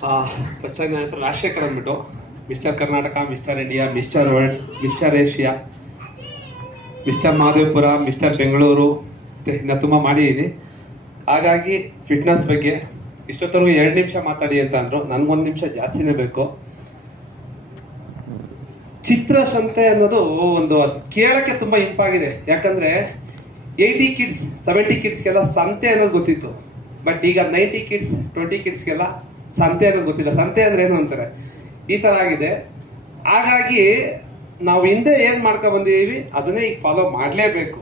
ಫಸ್ಟಾಗಿ ನನ್ನ ಹೆಸರು ರಾಜಶೇಖರ್ ಅಂದ್ಬಿಟ್ಟು mister Karnataka, mister India, mister world, mister Asia, mister Mahadevapura, mister Bengaluru ಮತ್ತು ಇನ್ನು ತುಂಬ ಮಾಡಿದ್ದೀನಿ. ಹಾಗಾಗಿ ಫಿಟ್ನೆಸ್ ಬಗ್ಗೆ ಇಷ್ಟೊತ್ತವರೆಗೂ 2 ನಿಮಿಷ ಮಾತಾಡಿ ಅಂತ ಅಂದರು. ನನಗೊಂದು ನಿಮಿಷ ಜಾಸ್ತಿನೇ ಬೇಕು. ಚಿತ್ರಸಂತೆ ಅನ್ನೋದು ಒಂದು ಕೇಳೋಕ್ಕೆ ತುಂಬ ಇಂಪಾಗಿದೆ. ಯಾಕಂದರೆ 80 ಕಿಡ್ಸ್ 70 ಕಿಡ್ಸ್ಗೆಲ್ಲ ಸಂತೆ ಅನ್ನೋದು ಗೊತ್ತಿತ್ತು. ಬಟ್ ಈಗ 90 ಕಿಡ್ಸ್ 20 ಕಿಡ್ಸ್ಗೆಲ್ಲ ಸಂತೆ ಅನ್ನೋದು ಗೊತ್ತಿಲ್ಲ. ಸಂತೆ ಅಂದರೆ ಏನು ಅಂತಾರೆ, ಈ ಥರ ಆಗಿದೆ. ಹಾಗಾಗಿ ನಾವು ಹಿಂದೆ ಏನು ಮಾಡ್ಕೊ ಬಂದಿದ್ದೀವಿ ಅದನ್ನೇ ಈಗ ಫಾಲೋ ಮಾಡಲೇಬೇಕು.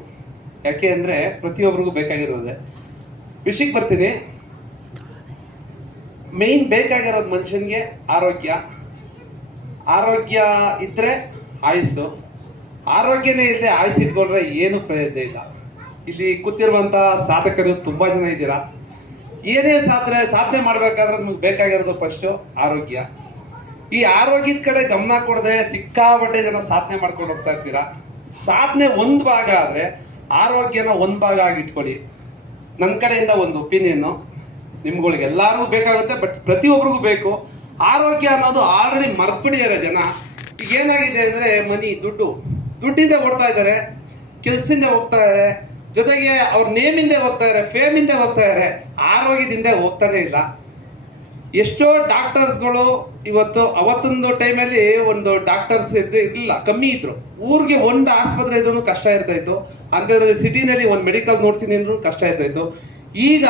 ಯಾಕೆ ಅಂದರೆ ಪ್ರತಿಯೊಬ್ಬರಿಗೂ ಬೇಕಾಗಿರೋದೆ. ವಿಷಯಕ್ಕೆ ಬರ್ತೀನಿ. ಮೇಯ್ನ್ ಬೇಕಾಗಿರೋದು ಮನುಷ್ಯನಿಗೆ ಆರೋಗ್ಯ. ಆರೋಗ್ಯ ಇದ್ದರೆ ಆಯುಸ್ಸು. ಆರೋಗ್ಯನೇ ಇಲ್ಲದೆ ಆಯುಸ್ ಇಟ್ಕೊಂಡ್ರೆ ಏನು ಪ್ರಯೋಜನ ಇಲ್ಲ. ಇಲ್ಲಿ ಕೂತಿರುವಂಥ ಸಾಧಕರು ತುಂಬ ಜನ ಇದ್ದೀರಾ. ಏನೇ ಸಾಧನೆ ಮಾಡಬೇಕಾದ್ರೆ ನಮಗೆ ಬೇಕಾಗಿರೋದು ಫಸ್ಟು ಆರೋಗ್ಯ. ಈ ಆರೋಗ್ಯದ ಕಡೆ ಗಮನ ಕೊಡದೆ ಸಿಕ್ಕಾಪಟ್ಟೆ ಜನ ಸಾಧನೆ ಮಾಡ್ಕೊಂಡು ಹೋಗ್ತಾ ಇರ್ತೀರಾ. ಸಾಧನೆ ಒಂದು ಭಾಗ ಆದರೆ ಆರೋಗ್ಯನ ಒಂದು ಭಾಗ ಆಗಿ ಇಟ್ಕೊಳ್ಳಿ. ನನ್ನ ಕಡೆಯಿಂದ ಒಂದು ಒಪಿನಿಯನ್ನು, ನಿಮ್ಗಳಿಗೆ ಎಲ್ಲರಿಗೂ ಬೇಕಾಗುತ್ತೆ, ಬಟ್ ಪ್ರತಿಯೊಬ್ಬರಿಗೂ ಬೇಕು. ಆರೋಗ್ಯ ಅನ್ನೋದು ಆಲ್ರೆಡಿ ಮರ್ತ್ಬಿಟ್ಟಿದ್ದಾರೆ ಜನ. ಈಗ ಏನಾಗಿದೆ ಅಂದರೆ ದುಡ್ಡಿಂದ ಓಡ್ತಾ ಇದ್ದಾರೆ, ಕೆಲಸದಿಂದ ಹೋಗ್ತಾ ಇದ್ದಾರೆ, ಜೊತೆಗೆ ಅವ್ರ ನೇಮಿಂದ ಹೋಗ್ತಾ ಇದ್ದಾರೆ, ಫೇಮಿಂದ ಹೋಗ್ತಾ ಇದ್ದಾರೆ, ಆರೋಗ್ಯದಿಂದ ಹೋಗ್ತಾನೆ ಇಲ್ಲ. ಎಷ್ಟೋ ಡಾಕ್ಟರ್ಸ್ಗಳು ಅವತ್ತೊಂದು ಟೈಮಲ್ಲಿ ಒಂದು ಡಾಕ್ಟರ್ಸ್ ಇರಲಿಲ್ಲ, ಕಮ್ಮಿ ಇದ್ರು. ಊರಿಗೆ ಒಂದು ಆಸ್ಪತ್ರೆ ಇದ್ರೂ ಕಷ್ಟ ಇರ್ತಾ ಇತ್ತು. ಅಂದರೆ ಸಿಟಿನಲ್ಲಿ ಒಂದು ಮೆಡಿಕಲ್ ನೋಡ್ತೀನಿ ಅಂದ್ರೂ ಕಷ್ಟ ಇರ್ತಾ ಇತ್ತು. ಈಗ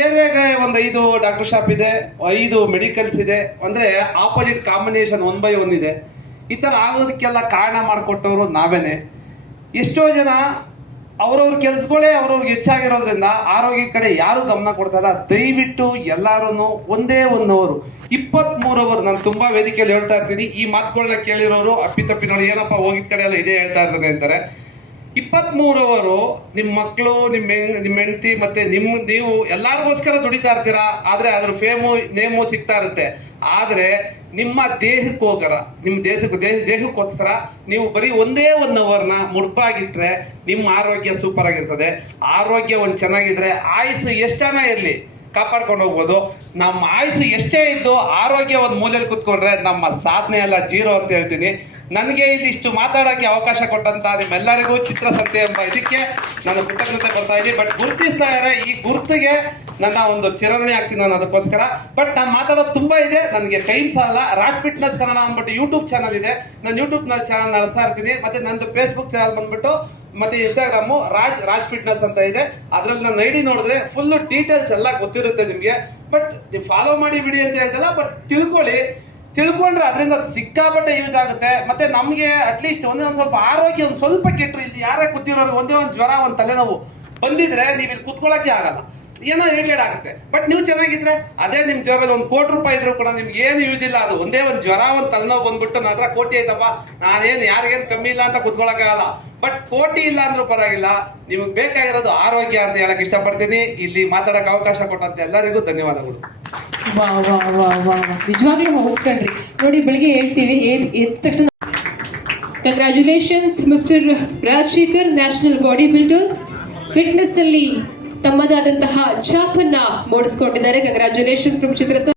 ಏರಿಯಾಗೆ ಒಂದು 5 ಡಾಕ್ಟರ್ ಶಾಪ್ ಇದೆ, 5 ಮೆಡಿಕಲ್ಸ್ ಇದೆ. ಅಂದರೆ ಆಪೋಸಿಟ್ ಕಾಂಬಿನೇಷನ್ 1 by 1 ಇದೆ. ಈ ಥರ ಆಗೋದಕ್ಕೆಲ್ಲ ಕಾರಣ ಮಾಡಿಕೊಟ್ಟವರು ನಾವೇನೆ. ಎಷ್ಟೋ ಜನ ಅವ್ರವ್ರ ಕೆಲಸಗಳೇ ಅವ್ರವ್ರಿಗೆ ಹೆಚ್ಚಾಗಿರೋದ್ರಿಂದ ಆರೋಗ್ಯದ ಕಡೆ ಯಾರು ಗಮನ ಕೊಡ್ತಾ ಇಲ್ಲ. ದಯವಿಟ್ಟು ಎಲ್ಲರೂ ಒಂದೇ 1 ಅವರ್ 23 ಅವರ್, ನಾನು ತುಂಬ ವೇದಿಕೆಯಲ್ಲಿ ಹೇಳ್ತಾ ಇರ್ತೀನಿ, ಈ ಮಾತುಗಳನ್ನ ಕೇಳಿರೋರು ಅಪ್ಪಿತಪ್ಪಿ ನೋಡಿ ಏನಪ್ಪ ಹೋಗಿದ ಕಡೆ ಎಲ್ಲ ಇದೇ ಹೇಳ್ತಾ ಇರ್ತಾನೆ ಅಂತಾರೆ. 23 ಅವರು ನಿಮ್ಮ ಮಕ್ಕಳು, ನಿಮ್ಮ ಹೆಂಡತಿ ಮತ್ತೆ ನೀವು ಎಲ್ಲರಿಗೋಸ್ಕರ ದುಡಿತಾ ಇರ್ತೀರಾ. ಆದರೆ ಅದ್ರ ನೇಮು ಸಿಗ್ತಾ ಇರುತ್ತೆ. ಆದರೆ ನಿಮ್ಮ ದೇಹಕ್ಕೋಸ್ಕರ, ನಿಮ್ಮ ದೇಹಕ್ಕೋಸ್ಕರ ನೀವು ಬರೀ ಒಂದೇ 1 ಅವರ್ನ ಮುಡ್ಪಾಗಿಟ್ರೆ ನಿಮ್ಮ ಆರೋಗ್ಯ ಸೂಪರ್ ಆಗಿರ್ತದೆ. ಆರೋಗ್ಯ ಒಂದು ಚೆನ್ನಾಗಿದ್ರೆ ಆಯುಸ್ಸು ಎಷ್ಟನ ಇರಲಿ ಕಾಪಾಡ್ಕೊಂಡು ಹೋಗ್ಬೋದು. ನಮ್ಮ ಆಯುಸ್ಸು ಎಷ್ಟೇ ಇದ್ದು ಆರೋಗ್ಯ ಒಂದು ಮೂಲೆಯಲ್ಲಿ ಕೂತ್ಕೊಂಡ್ರೆ ನಮ್ಮ ಸಾಧನೆ ಎಲ್ಲ ಜೀರೋ ಅಂತ ಹೇಳ್ತೀನಿ. ನನಗೆ ಇಲ್ಲಿಷ್ಟು ಮಾತಾಡೋಕ್ಕೆ ಅವಕಾಶ ಕೊಟ್ಟಂತ ನಿಮ್ಮೆಲ್ಲರಿಗೂ ಚಿತ್ರಸಂತೆ ಎಂಬ ಇದಕ್ಕೆ ನಾನು ಕೃತಜ್ಞತೆ ಬರ್ತಾ ಇದ್ದೀನಿ. ಬಟ್ ಗುರುತಿಸ್ತಾ ಇದ್ದಾರೆ, ಈ ಗುರುತಿಗೆ ನನ್ನ ಒಂದು ಚಿರಋಣಿ ಆಗ್ತೀನಿ ನಾನು ಅದಕ್ಕೋಸ್ಕರ. ಬಟ್ ನಾನು ಮಾತಾಡೋದು ತುಂಬ ಇದೆ, ನನಗೆ ಟೈಮ್ ಸಾಲ. ರಾಜ್ ಫಿಟ್ನೆಸ್ ಕನ್ನಡ ಅಂದ್ಬಿಟ್ಟು ಯೂಟ್ಯೂಬ್ ಚಾನಲ್ ಇದೆ, ನಾನು ಯೂಟ್ಯೂಬ್ ಚಾನಲ್ ನಡೆಸ್ತಾ ಇರ್ತೀನಿ. ಮತ್ತೆ ನಂದು ಫೇಸ್ಬುಕ್ ಚಾನಲ್ ಬಂದ್ಬಿಟ್ಟು ಮತ್ತೆ ಇನ್ಸ್ಟಾಗ್ರಾಮು ರಾಜ್ ಫಿಟ್ನೆಸ್ ಅಂತ ಇದೆ. ಅದ್ರಲ್ಲಿ ನನ್ನ ಐಡಿ ನೋಡಿದ್ರೆ ಫುಲ್ಲು ಡೀಟೇಲ್ಸ್ ಎಲ್ಲ ಗೊತ್ತಿರುತ್ತೆ ನಿಮಗೆ. ಬಟ್ ನೀವು ಫಾಲೋ ಮಾಡಿ ಬಿಡಿ ಅಂತ ಹೇಳ್ತಲ್ಲ, ಬಟ್ ತಿಳ್ಕೊಂಡ್ರೆ ಅದರಿಂದ ಸಿಕ್ಕಾಪಟ್ಟೆ ಯೂಸ್ ಆಗುತ್ತೆ. ಮತ್ತೆ ನಮಗೆ ಅಟ್ಲೀಸ್ಟ್ ಒಂದೇ ಒಂದು ಸ್ವಲ್ಪ ಆರೋಗ್ಯ ಒಂದು ಸ್ವಲ್ಪ ಕೆಟ್ಟರು, ಇಲ್ಲಿ ಯಾರೇ ಕೂತಿರೋರು ಒಂದೇ ಒಂದು ಜ್ವರ, ಒಂದು ತಲೆನೋವು ಬಂದಿದ್ರೆ ನೀವು ಇಲ್ಲಿ ಕೂತ್ಕೊಳ್ಳೋಕೆ ಆಗಲ್ಲ, ಏನೋ ಇರಿಟೇಟ್ ಆಗುತ್ತೆ. ಬಟ್ ನೀವು ಚೆನ್ನಾಗಿದ್ರೆ ಅದೇ ನಿಮ್ಮ ಜೇಬಲ್ಲಿ 1 ಕೋಟಿ ರೂಪಾಯಿ ಇದ್ರು ಕೂಡ ನಿಮ್ಗೆ ಏನು ಯೂಸ್ ಇಲ್ಲ. ಅದು ಒಂದೇ ಒಂದು ಜ್ವರ, ಒಂದು ತಲೆನೋವು ಬಂದ್ಬಿಟ್ಟು ನನ್ನ ಹತ್ರ ಕೋಟಿ ಐತಪ್ಪ, ನಾನೇನು ಯಾರಿಗೇನು ಕಮ್ಮಿ ಇಲ್ಲ ಅಂತ ಕೂತ್ಕೊಳ್ಳೋಕ್ಕಾಗಲ್ಲ. ಬಟ್ ಕೋಟಿ ಇಲ್ಲ ಅಂದ್ರೂ ಪರವಾಗಿಲ್ಲ, ನಿಮಗೆ ಬೇಕಾಗಿರೋದು ಆರೋಗ್ಯ ಅಂತ ಹೇಳಕ್ ಇಷ್ಟಪಡ್ತೀನಿ. ಇಲ್ಲಿ ಮಾತಾಡೋಕೆ ಅವಕಾಶ ಕೊಟ್ಟಂತ ಎಲ್ಲರಿಗೂ ಧನ್ಯವಾದಗಳು. ನಿಜವಾಗ್ಲೂ ಹೋಗ್ಕಂಡ್ರಿ ನೋಡಿ, ಬೆಳಿಗ್ಗೆ ಹೇಳ್ತೀವಿ ಎದ್ದ ತಕ್ಷಣ congratulations mister Rajashekar, national body builder. Fitness ಅಲ್ಲಿ ತಮ್ಮದಾದಂತಹ ಛಾಪನ್ನ ಮೂಡಿಸ್ಕೊಂಡಿದ್ದಾರೆ. Congratulations from ಚಿತ್ರಸ.